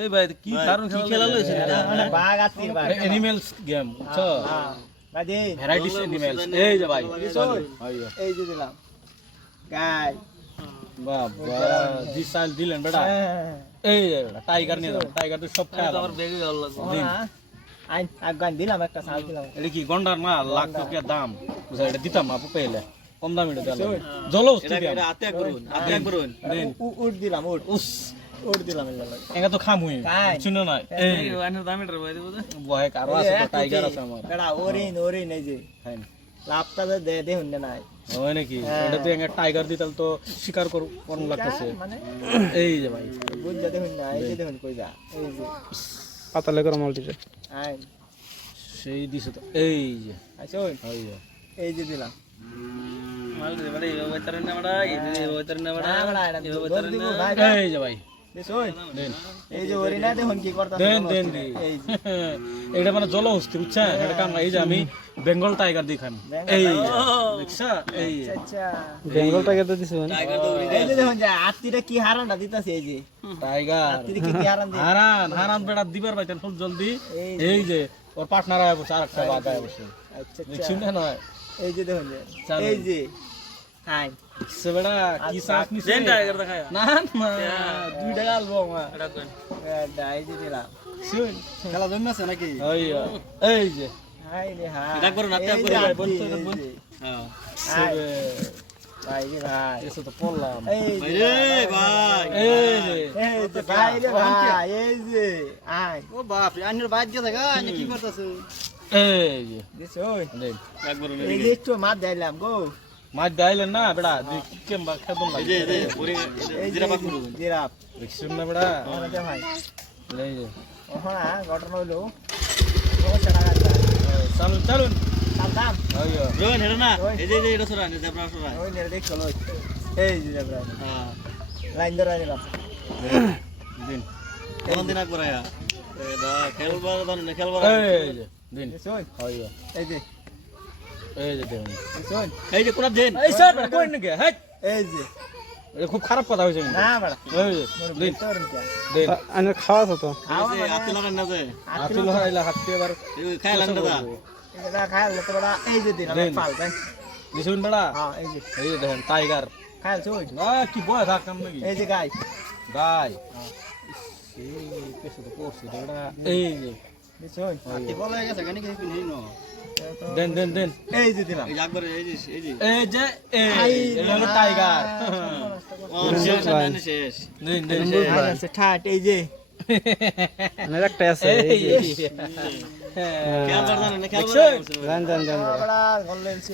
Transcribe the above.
এই ভাই কি দারুণ খেলা লইছে বাঘ আছে বাঘ অ্যানিমেলস গেম বুঝছো বাজি ভ্যারাইটিস অ্যানিমেলস এই যে ভাই এই যে দিলাম গাই বাবা দিশাল দিলেন বেটা এই যে বেটা টাইগার নিয়ে যাও টাইগার তো সব খায় আমার বেগে ভালো লাগছে আইন আগান দিলাম একটা সাল দিলাম এটা কি গন্ডার না লাখ টাকা দাম বুঝা এটা দিতাম আপু পেলে কম দামে এটা দিলাম জলবস্তি এটা আতে করুন দেন উট দিলাম উট উস উট দিলাম এঙ্গা তো খামুই শুনো না এই ওয়ানের দামের ভাই দেবো বয় কারো আছে তো টাইগার আছে আমার বেটা ওরিন এই যে হ্যাঁ লাভটা দে হুন্ডে নাই হয় নাকি এটা তো এঙ্গা টাইগার দিতাল তো শিকার করুন লাগতেছে মানে এই যে ভাই বুঝ যাতে হুন্ডে এই যে দেখুন কই যা এই যে পাতালে করে মাল দিছে আইন সেই দিছে তো এই যে আচ্ছা এই যে দিলাম মাল দে বড় এই ওইতারে না বড় এই ওইতারে না বড় এই যে ভাই দেন এই যে ওরিনা দেখুন কি করতাছে দেন এই এটা মানে জলহস্তি বুঝছেন এটা কাম এই যে আমি বেঙ্গল টাইগার দেখাম এই দেখছা এই আচ্ছা বেঙ্গল টাইগার তো দিছে এই যে দেখুন যা আত্তিটা কি হারানটা দিতাছে এই যে টাইগার আত্তিটা কি হারান দি হারান বেটা দিবার বাইতেন ফুল জলদি এই যে ওর পার্টনার আয় বসে আরেকটা বাঘ আয় বসে আচ্ছা দেখছিস না নয় এই যে দেখুন এই যে হাই সে বেটা কি সাস নিছে দেন টাইগার দেখায় না না 2 টাকা আলবো আমার এটা কোন এই যে দিলাম শুন খেলা জন্য আছে নাকি এই যে হাই রে হাই এটা করো না ত্যাগ করে ভাই বলছো তো বল হ্যাঁ ভাই রে ভাই এসে তো পড়লাম এই রে ভাই এই যে ভাই রে ভাই এই যে আই ও বাপ রে আন্নের বাইক গেছে গা আনি কি করতেছ এই যে দিছো ওই দেন একবার এই যে একটু মাছ দিলাম গো মাছ দাইলেন না বেটা কেমবা খেদন লাগে এই যে ওরে জিরাফ করুন জিরাফ দেখছুন না বেটা ওরে ভাই এই যে ওহনা ঘটনা হলো ও সেটা গাছা চলুন চলুন দাম আইয়ো রোন হেডা না এই যে এটা সরা নে জেব্রা সরা ওই নে দেখ চলো এই যে জেব্রা হ্যাঁ লাইন ধরে নিলাম দিন কোন দিন আগ বরায়া এটা খেলবার দান না খেলবার এই যে দিন শোন আইয়ো এই যে দেন শোন এই যে কোন দেন এই স্যার কোন নাকি হ্যাঁ এই যে এটা খুব খারাপ কথা হইছে না বড়া এই যে দিন তোর কি দিন আনে খাওয়া তো এই যে আতিল না যে আতিল হাইলা হাতে এবার খাইলাম দাদা এটা খাইল তো বড়া এই যে দিন পাল দেন দিছুন বড়া হ্যাঁ এই যে দেখেন টাইগার খাইল ছই কি বয় থাকতাম নাকি এই যে গাই গাই এই কেসে তো পড়ছে বড়া এই যে দিছই আতি বলা গেছে গানি কি নেই ন দেন এই যে দিলাম এই যে একবার এই যে এই হলো টাইগার শেষ দেন আচ্ছা ঠাট এই যে আনে একটা আছে এই যে খেলবার জানেন জান বড়া গললেন